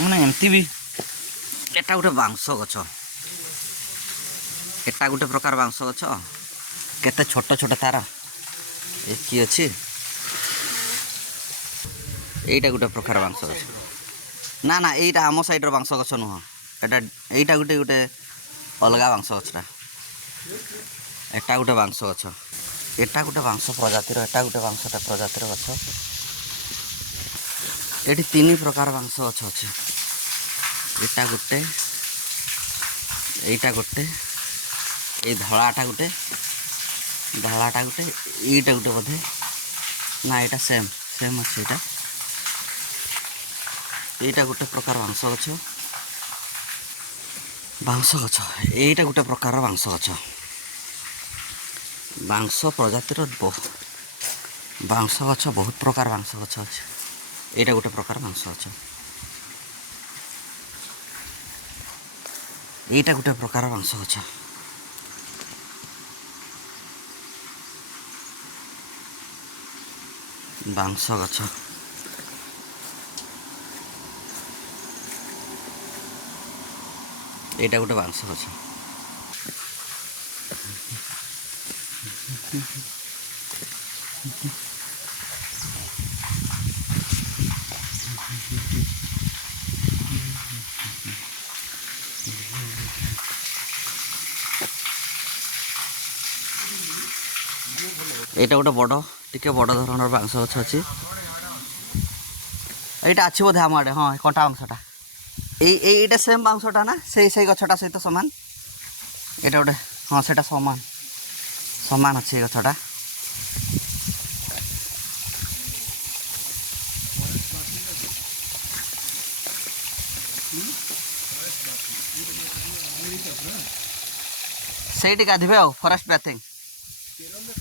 ମାନେ ଏମିତି ବି ଏଟା ଗୋଟେ ବାଉଁଶ ଗଛ, ଏଟା ଗୋଟେ ପ୍ରକାର ବାଉଁଶ ଗଛ। କେତେ ଛୋଟ ଛୋଟ ତାର କି ଅଛି। ଏଇଟା ଗୋଟେ ପ୍ରକାର ବାଉଁଶ ଗଛ। ନା ନା ଏଇଟା ଆମ ସାଇଡ଼ର ବାଉଁଶ ଗଛ ନୁହଁ, ଏଇଟା ଗୋଟେ ଅଲଗା ବାଉଁଶ ଗଛଟା। ଏଟା ଗୋଟେ ବାଉଁଶ ଗଛ, ଏଟା ଗୋଟେ ବାଉଁଶ ପ୍ରଜାତିର, ଏଟା ଗୋଟେ ବାଉଁଶଟା ପ୍ରଜାତିର ଗଛ। ଏଠି 3 ପ୍ରକାର ବାଉଁଶ ଗଛ ଅଛି। ଏଟା ଗୋଟେ, ଏଇଟା ଗୋଟେ, ଏଇ ଧଳାଟା ଗୋଟେ, ଏଇଟା ଗୋଟେ ବୋଧେ ନା ଏଇଟା ସେମ୍ ଅଛି। ଏଇଟା ଗୋଟେ ପ୍ରକାର ବାଉଁଶ ଗଛ, ଏଇଟା ଗୋଟେ ପ୍ରକାର ବାଉଁଶ ଗଛ। ବାଉଁଶ ପ୍ରଜାତିର ବାଉଁଶ ଗଛ ବହୁତ ପ୍ରକାର ବାଉଁଶ ଗଛ ଅଛି। ଏଇଟା ଗୋଟେ ପ୍ରକାର ବାଉଁଶ ଗଛ, ଏଇଟା ଗୋଟେ ପ୍ରକାର ବାଉଁଶ ଗଛ। ବାଉଁଶ ଗଛ, ଏଇଟା ଗୋଟେ ବାଉଁଶ ଗଛ। এইটা ଗୋଟେ ଟିକେ ବଡ଼ ଧରଣର ବାଉଁଶ ଗଛ ଅଛି। এইଟା ଅଛି ବୋଧେ ଆମ ଆଡ଼େ, ହଁ କଣ୍ଟା ବାଉଁଶଟା। এইଟା ସେମ୍ ବାଉଁଶଟା ନା, ସେଇ ଗଛଟା ସହିତ ସମାନ। ଏଇଟା ଗୋଟେ, ହଁ ସେଇଟା ସମାନ ଅଛି ଏ ଗଛଟା। ସେଇଠି ଗାଧିବେ ଆଉ, ଫରେଷ୍ଟ ବ୍ୟାଥିଂ।